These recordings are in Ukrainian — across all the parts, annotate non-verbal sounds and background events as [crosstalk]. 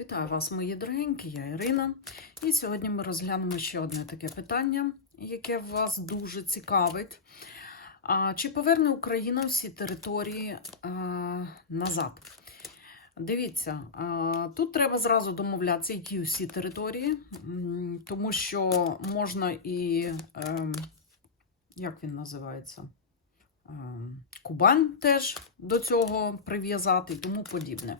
Вітаю вас, мої дорогенькі, я Ірина. І сьогодні ми розглянемо ще одне таке питання, яке вас дуже цікавить. Чи поверне Україна всі території а, назад? Дивіться, а, тут треба зразу домовлятися, які всі території, тому що можна і, ем, як він називається? Ем, Кубань теж до цього прив'язати і тому подібне.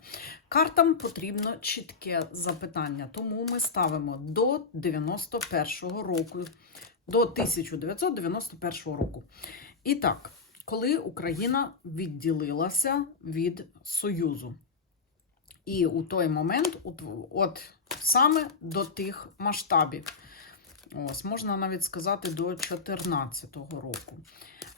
Картам потрібно чітке запитання, тому ми ставимо до 91-го року, до 1991 року. І так, коли Україна відділилася від Союзу. І у той момент, от саме до тих масштабів. Ось, можна навіть сказати, до 2014 року.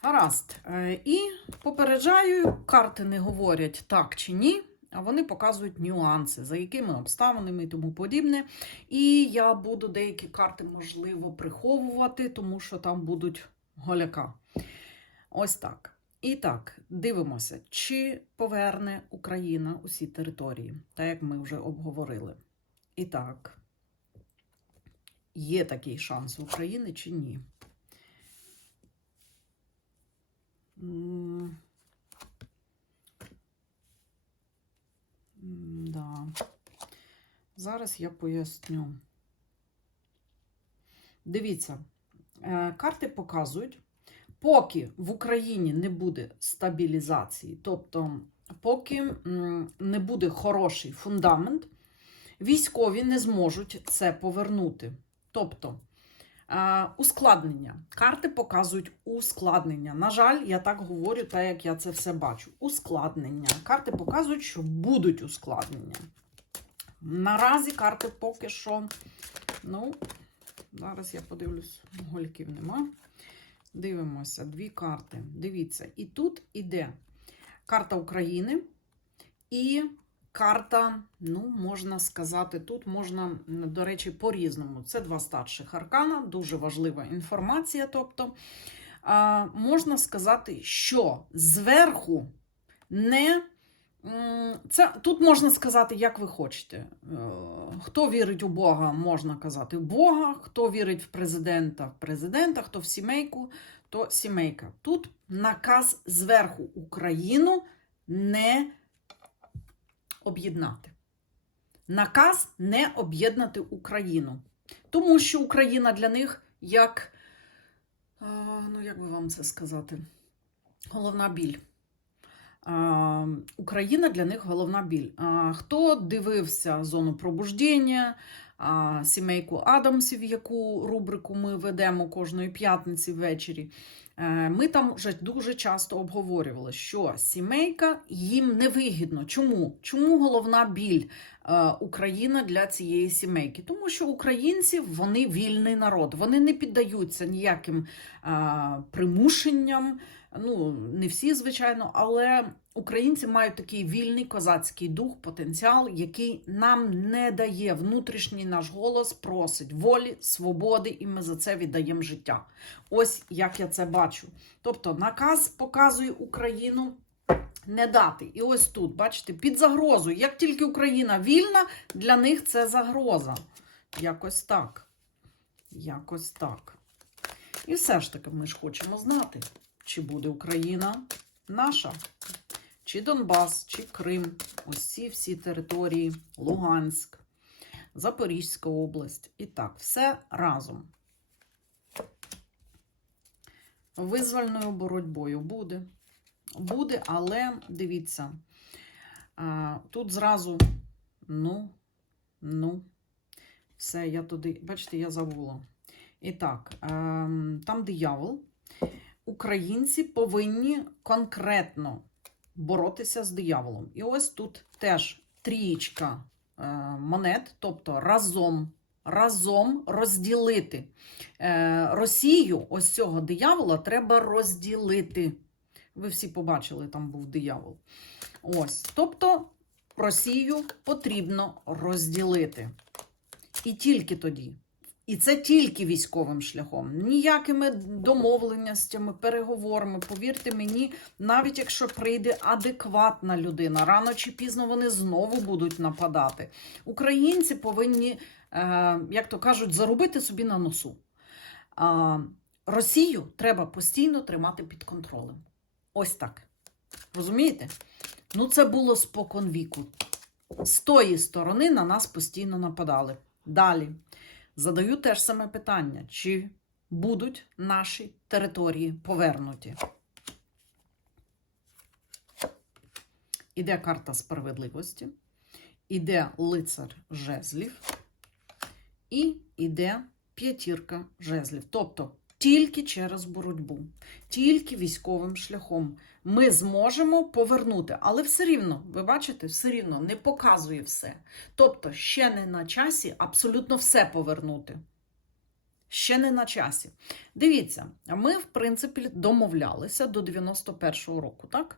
Гаразд. Е, І попереджаю, карти не говорять так чи ні, а вони показують нюанси, за якими обставинами і тому подібне. І я буду деякі карти, можливо, приховувати, тому що там будуть голяка. Ось так. І так, дивимося, чи поверне Україна усі території, так як ми вже обговорили. І так, є такий шанс у України чи ні? Да. Зараз я поясню. Дивіться, е, карти показують, поки в Україні не буде стабілізації, тобто, поки не буде хороший фундамент, військові не зможуть це повернути. Тобто, е, ускладнення. Карти показують ускладнення. На жаль, я так говорю, так як я це все бачу. Ускладнення. Карти показують, що будуть ускладнення. Наразі карти поки що. Ну, зараз я подивлюсь, гольків нема. Дивимося, дві карти. Дивіться, і тут іде карта України і карта, ну, можна сказати, тут можна, до речі, по-різному. Це два старших аркана, дуже важлива інформація. Тобто, можна сказати, що зверху не. Це, тут можна сказати, як ви хочете. Е, Хто вірить у Бога, можна казати Бога, хто вірить в президента, в президента, хто в сімейку, то сімейка. Тут наказ зверху Україну не об'єднати. Наказ не об'єднати Україну. Тому що Україна для них як, ну як би вам це сказати, головна біль. Україна для них головна біль. Хто дивився зону пробуждення, сімейку Адамсів, яку рубрику ми ведемо кожної п'ятниці ввечері, ми там вже дуже часто обговорювали, що сімейка їм невигідно. Чому? Чому головна біль е, Україна для цієї сімейки? Тому що українці вони вільний народ, вони не піддаються ніяким примушенням. Ну, не всі, звичайно, але українці мають такий вільний козацький дух, потенціал, який нам не дає внутрішній наш голос, просить волі, свободи, і ми за це віддаємо життя. Ось як я це бачу. Тобто, наказ показує Україну. Не дати. І ось тут, бачите, під загрозою. Як тільки Україна вільна, для них це загроза. Якось так. Якось так. І все ж таки ми ж хочемо знати, чи буде Україна наша, чи Донбас, чи Крим, ось ці всі території, Луганськ, Запорізька область. І так, все разом. Визвольною боротьбою буде. Буде, але дивіться, тут зразу, ну, ну, все, я туди, бачите, я забула. І так, ем, там диявол. Українці повинні конкретно боротися з дияволом. І ось тут теж трієчка е, монет, тобто разом, разом розділити. Е, Росію, ось цього диявола, треба розділити. Ви всі побачили, там був диявол. Ось. Тобто Росію потрібно розділити. І тільки тоді І це тільки військовим шляхом, ніякими домовленостями, переговорами. Повірте мені, навіть якщо прийде адекватна людина, рано чи пізно вони знову будуть нападати. Українці повинні, е, як то кажуть, заробити собі на носу. Росію треба постійно тримати під контролем. Ось так. Розумієте? Ну, це було спокон віку. З тої сторони на нас постійно нападали. Далі. Задаю теж саме питання: чи будуть наші території повернуті? Іде карта справедливості, іде лицар жезлів і іде п'ятірка жезлів. Тобто тільки через боротьбу, тільки військовим шляхом ми зможемо повернути. Але все рівно, ви бачите, все рівно не показує все. Тобто, ще не на часі абсолютно все повернути. Ще не на часі. Дивіться, ми, в принципі, домовлялися до 91-го року, так?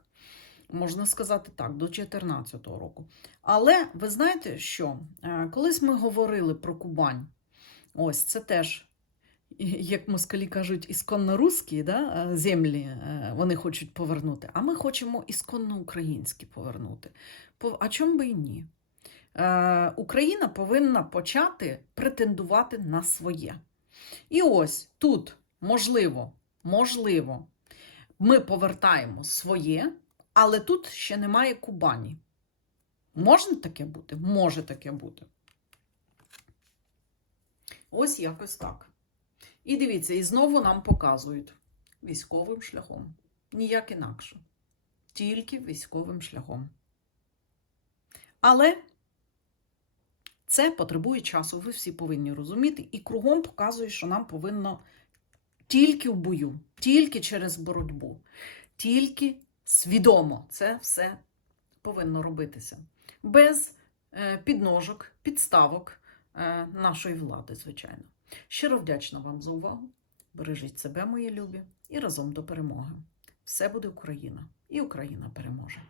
Можна сказати так, до 14-го року. Але ви знаєте що? Е, Колись ми говорили про Кубань, ось це теж, [laughs] як москалі кажуть, ісконно русські да, е, землі е, вони хочуть повернути, а ми хочемо ісконно українські повернути. А чому би і ні? Е, Україна повинна почати претендувати на своє. І ось тут, можливо, можливо, ми повертаємо своє, але тут ще немає Кубані. Може таке бути? Може таке бути. Ось якось так. І дивіться, і знову нам показують військовим шляхом. Ніяк інакше. Тільки військовим шляхом. Але це потребує часу, ви всі повинні розуміти. І кругом показує, що нам повинно тільки в бою, тільки через боротьбу, тільки свідомо це все повинно робитися. Без е, підножок, підставок е, нашої влади, звичайно. Щиро вдячна вам за увагу. Бережіть себе, мої любі, і разом до перемоги. Все буде Україна, і Україна переможе.